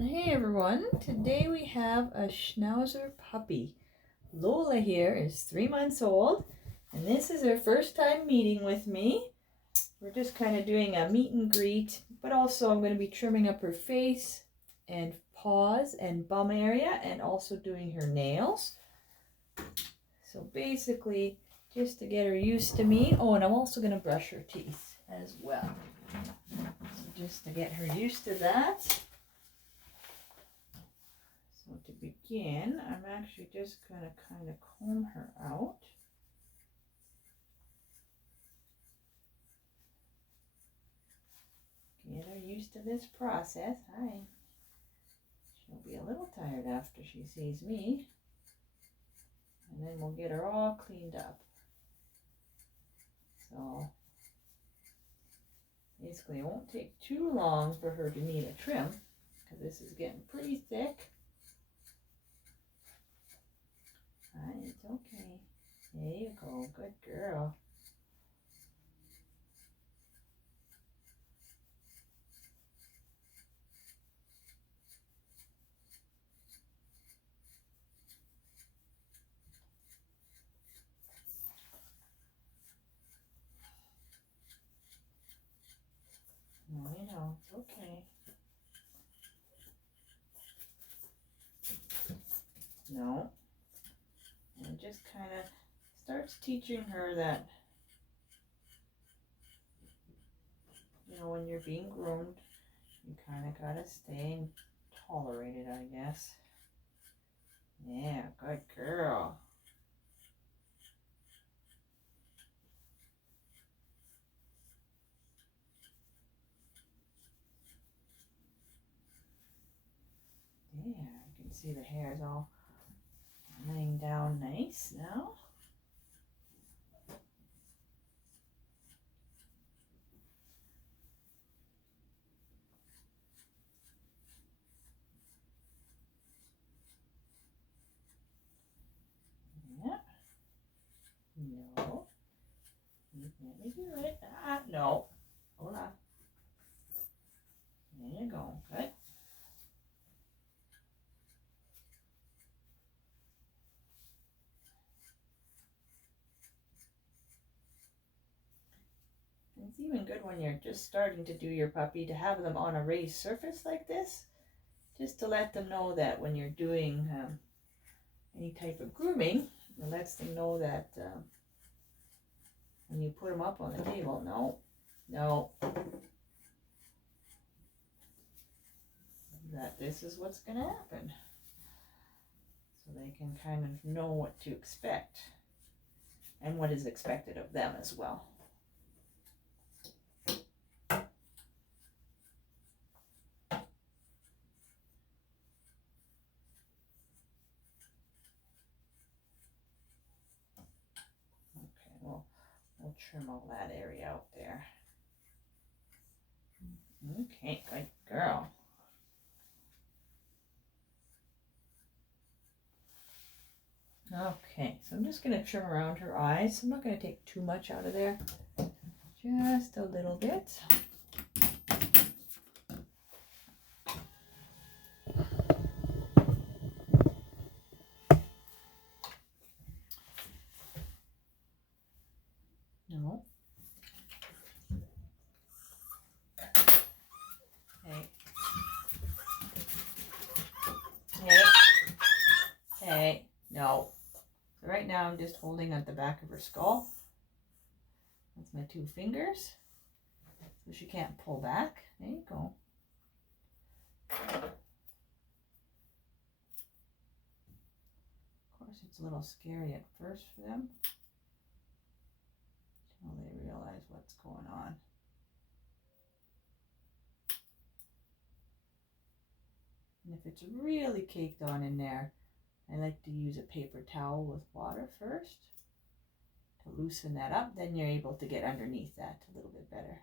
Hey everyone, today we have a Schnauzer puppy. Lola here is 3 months old, and this is her first time meeting with me. We're just kind of doing a meet and greet, but also I'm going to be trimming up her face and paws and bum area and also doing her nails. So basically, just to get her used to me. Oh, and I'm also going to brush her teeth as well. So just to get her used to that. So to begin, I'm actually just going to kind of comb her out. Get her used to this process. Hi. She'll be a little tired after she sees me. And then we'll get her all cleaned up. So basically it won't take too long for her to need a trim because this is getting pretty thick. Hi, it's okay. There you go. Good girl. No, you know, it's okay. No. And just kind of starts teaching her that, you know, when you're being groomed, you kind of got to stay and tolerate it, I guess. Yeah, good girl. Yeah, you can see the hair's all laying down nice now. Yeah. No. Let me do it. No. Hold on. There you go. Good. It's even good when you're just starting to do your puppy to have them on a raised surface like this, just to let them know that when you're doing any type of grooming, it lets them know that when you put them up on the table, no, that this is what's going to happen. So they can kind of know what to expect and what is expected of them as well. Okay, well, we'll trim all that area out there. Okay, good girl. Okay, so I'm just going to trim around her eyes. I'm not going to take too much out of there, just a little bit. No. Hey, no. So right now I'm just holding at the back of her skull. That's my 2 fingers. So she can't pull back. There you go. Of course, it's a little scary at first for them until they realize what's going on. And if it's really caked on in there, I like to use a paper towel with water first to loosen that up. Then you're able to get underneath that a little bit better.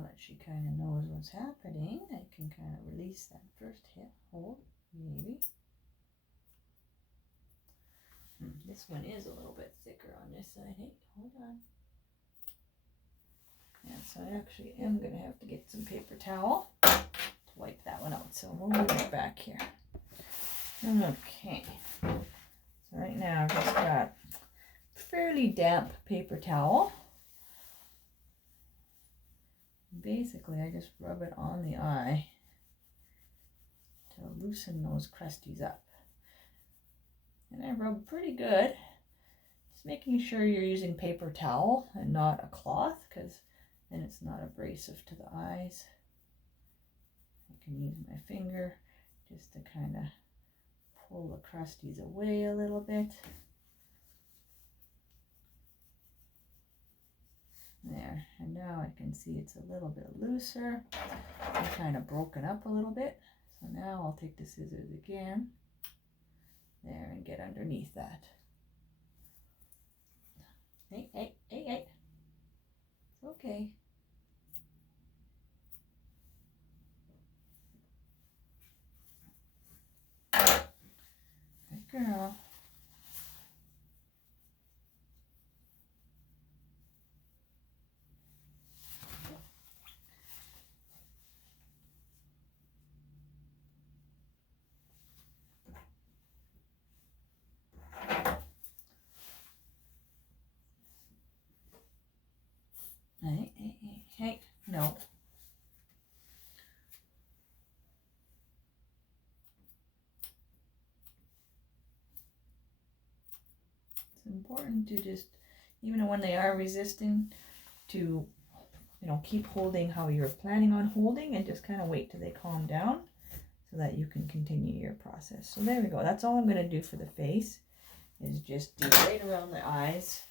now that she kind of knows what's happening, I can kind of release that first hip. Hold, maybe. This one is a little bit thicker on this side. Hey, hold on. Yeah, so I actually am going to have to get some paper towel to wipe that one out. So we'll move it back here. Okay. So right now I've just got fairly damp paper towel. Basically, I just rub it on the eye to loosen those crusties up. And I rub pretty good. Just making sure you're using paper towel and not a cloth, because then it's not abrasive to the eyes. I can use my finger just to kind of pull the crusties away a little bit. There, and now I can see it's a little bit looser and kind of broken up a little bit. So now I'll take the scissors again, there, and get underneath that. Hey, hey, hey, hey. It's okay. Good girl. Hey, hey, hey, hey. No. It's important to just, even when they are resisting, to, keep holding how you're planning on holding and just kind of wait till they calm down so that you can continue your process. So there we go. That's all I'm going to do for the face, is just do right around the eyes.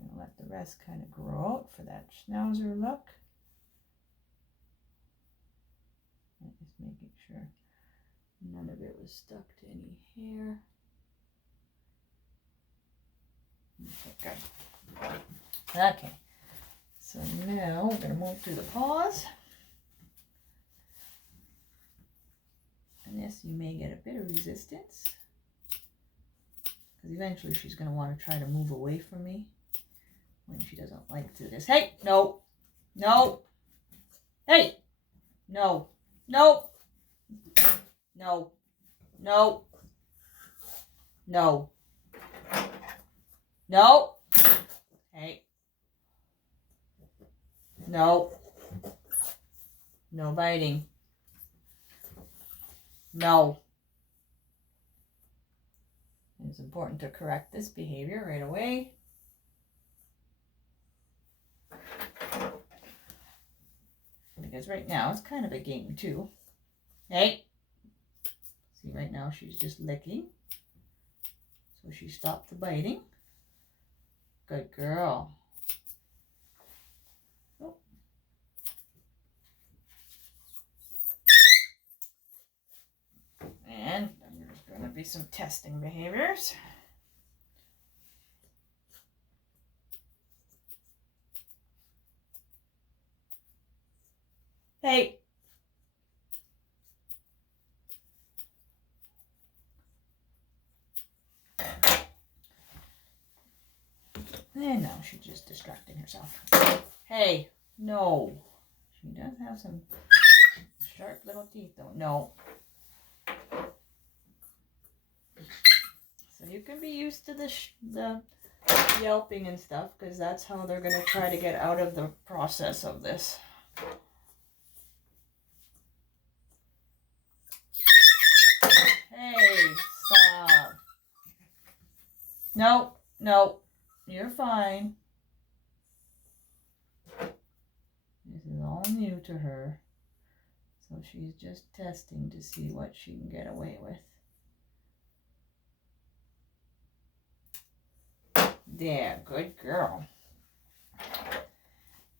I'm going to let the rest kind of grow out for that schnauzer look. And just making sure none of it was stuck to any hair. Okay, good. Okay, so now we're going to move through the paws. And yes, you may get a bit of resistance, because eventually she's going to want to try to move away from me when she doesn't like to this. Hey, no, no, hey, no, no, no, no, no, no, hey, no, no biting, no. It's important to correct this behavior right away. Because right now it's kind of a game too. Hey, see, right now she's just licking, so she stopped the biting. Good girl. Oh. And there's going to be some testing behaviors. Hey. And now she's just distracting herself. Hey, no. She does have some sharp little teeth though. No. So you can be used to the yelping and stuff, because that's how they're going to try to get out of the process of this. Hey, stop. No, no, you're fine. This is all new to her. So she's just testing to see what she can get away with. There, good girl.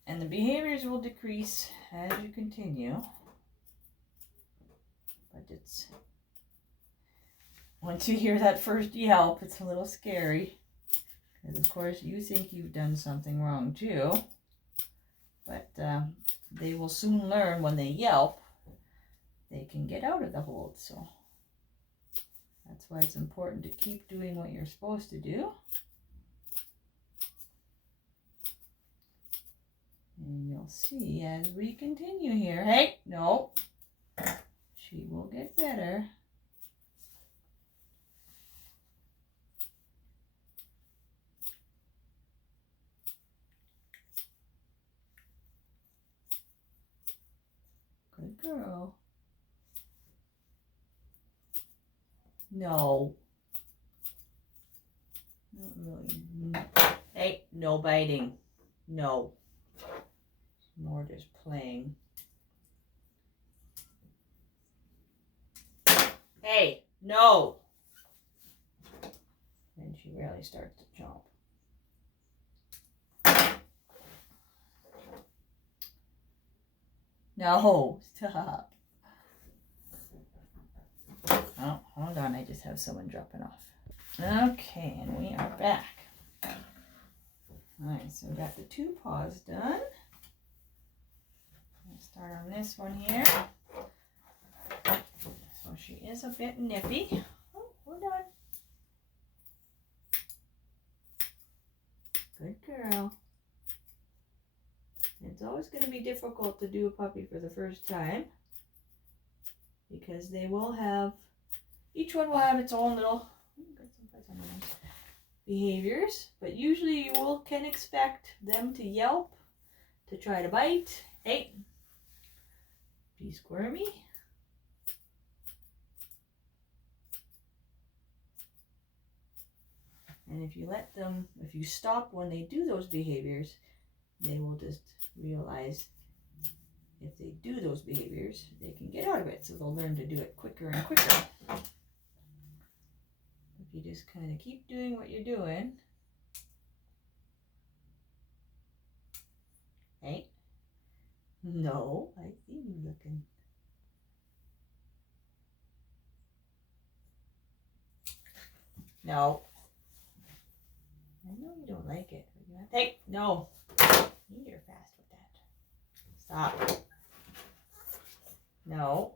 And the behaviors will decrease as you continue. But it's, once you hear that first yelp, it's a little scary. Because of course you think you've done something wrong too. but they will soon learn when they yelp, they can get out of the hold. So that's why it's important to keep doing what you're supposed to do. And you'll see as we continue here. Hey, no. She will get better. Good girl. No. Not really. Hey, no biting. No. More just playing. Hey, no. And she really starts to jump. No, stop. Oh, hold on. I just have someone dropping off. Okay, and we are back. All right, so we got the 2 paws done. Let's start on this one here. So she is a bit nippy. Oh, hold on. Good girl. It's always going to be difficult to do a puppy for the first time because they will have, each one will have its own little behaviors, but usually you can expect them to yelp, to try to bite. Hey, be squirmy. And if you let them, if you stop when they do those behaviors, they will just realize if they do those behaviors, they can get out of it. So they'll learn to do it quicker and quicker. If you just kind of keep doing what you're doing. Hey. No, I see you looking. No. I know you don't like it. Hey, no. You're fast with that. Stop. No.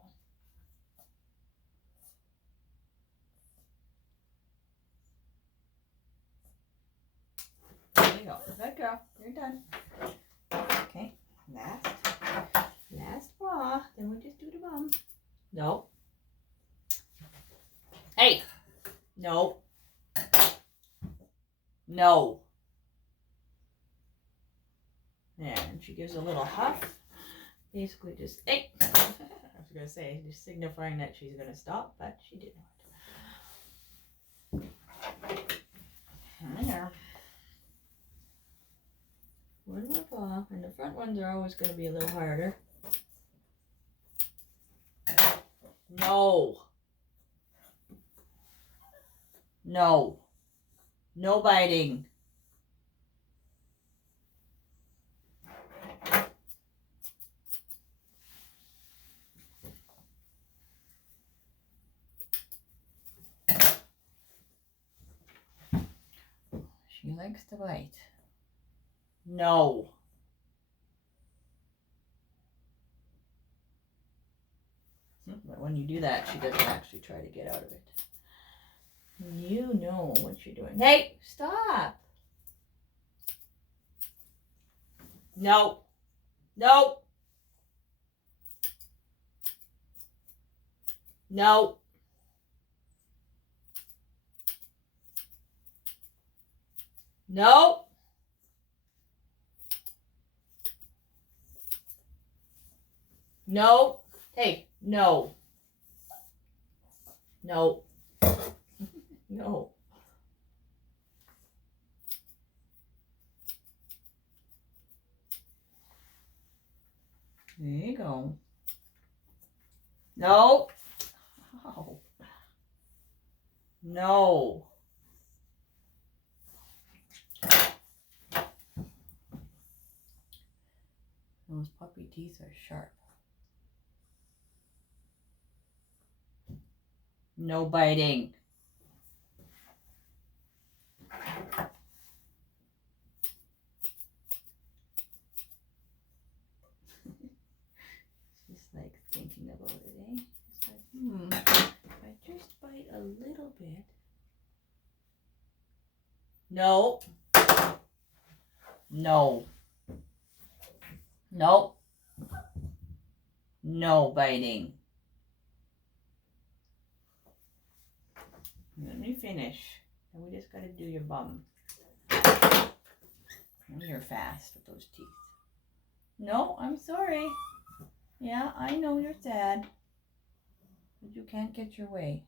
There you go. Good girl. You're done. Okay. Last paw. Then we'll just do the bum. No. Hey. No. No. And she gives a little huff. Basically just, hey. I was going to say, just signifying that she's going to stop, but she did not. I know. One more paw, and the front ones are always going to be a little harder. No. No. No biting. She likes to bite. No. But when you do that, she doesn't actually try to get out of it. You know what you're doing. Hey, stop. No. No. No. No. No. Hey, no. No. No. There you go. No. Oh. No. Those puppy teeth are sharp. No biting. If I just bite a little bit. No. No. No. No biting. Let me finish. And we just got to do your bum. You're fast with those teeth. No, I'm sorry. Yeah, I know you're sad. But you can't get your way.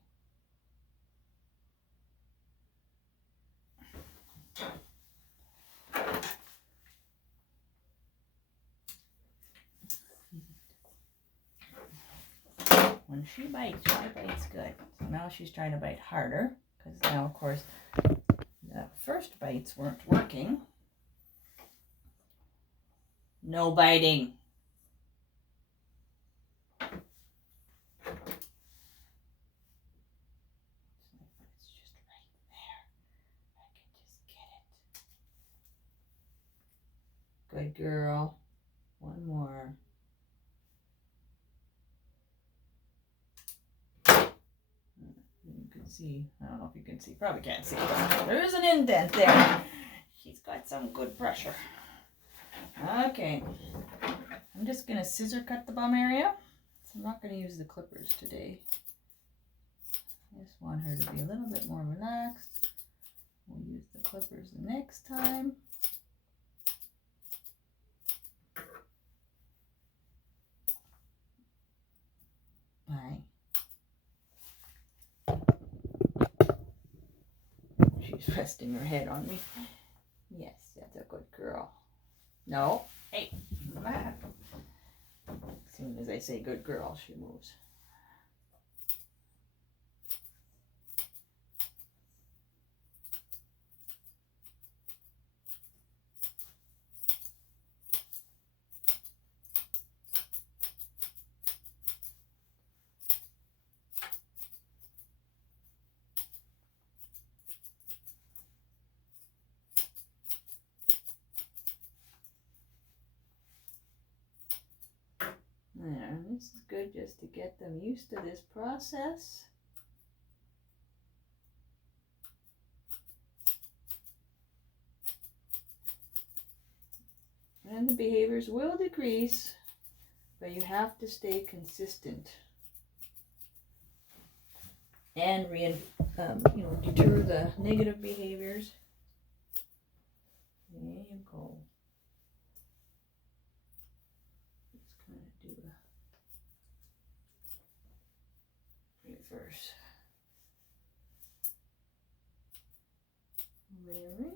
When she bites good. So now she's trying to bite harder. Because now, of course, the first bites weren't working. No biting. It's just right there. I can just get it. Good girl. One more. You can see, I don't know if you can see, probably can't see, but there is an indent there. She's got some good pressure. Okay. I'm just going to scissor cut the bum area. So I'm not going to use the clippers today. I just want her to be a little bit more relaxed. We'll use the clippers the next time. Bye. She's resting her head on me. Yes, that's a good girl. No. Hey. As soon as I say good girl, she moves. There, this is good just to get them used to this process. And the behaviors will decrease, but you have to stay consistent and deter the negative behaviors. There you go. Just kind of do a reverse layering.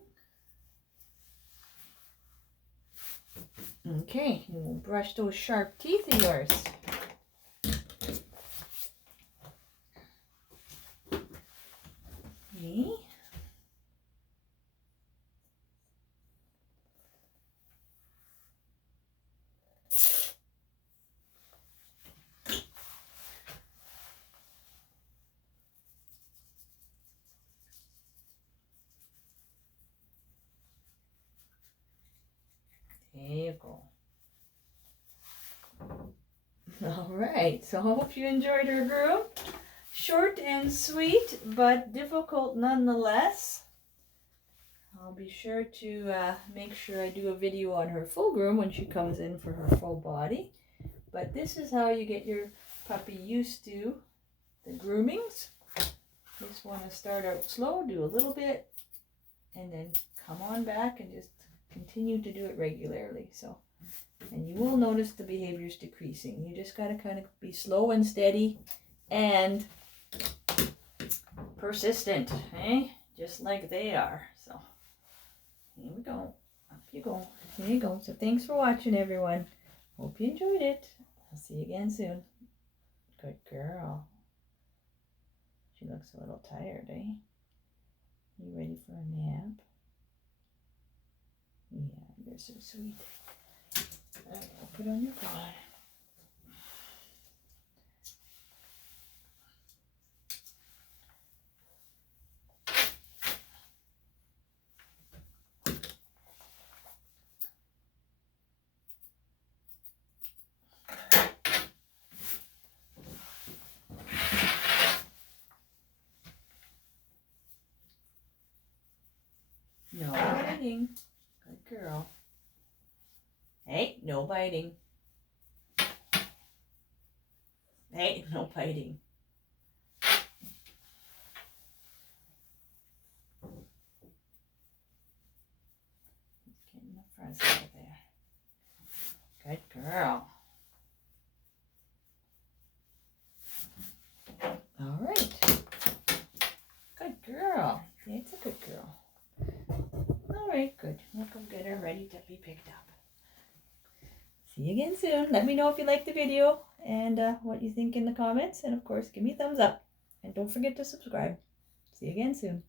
Okay, and we'll brush those sharp teeth of yours. Okay. There you go. All right, so I hope you enjoyed her groom. Short and sweet, but difficult nonetheless. I'll be sure to make sure I do a video on her full groom when she comes in for her full body. But this is how you get your puppy used to the groomings. Just want to start out slow, do a little bit, and then come on back and just continue to do it regularly. And you will notice the behaviors decreasing. You just got to kind of be slow and steady and persistent, eh? Just like they are. So here we go. Up you go. Here you go. So thanks for watching, everyone. Hope you enjoyed it. I'll see you again soon. Good girl. She looks a little tired, eh? You ready for a nap? Yeah, you're so sweet. I'll put on your collar. biting. Good girl. Hey, no biting. Hey, no biting. Getting the fuzz out of there. Good girl. All right. Good girl. It's a good girl. All right, good. We'll go get her ready to be picked up. See you again soon. Let me know if you liked the video and what you think in the comments. And of course, give me a thumbs up. And don't forget to subscribe. See you again soon.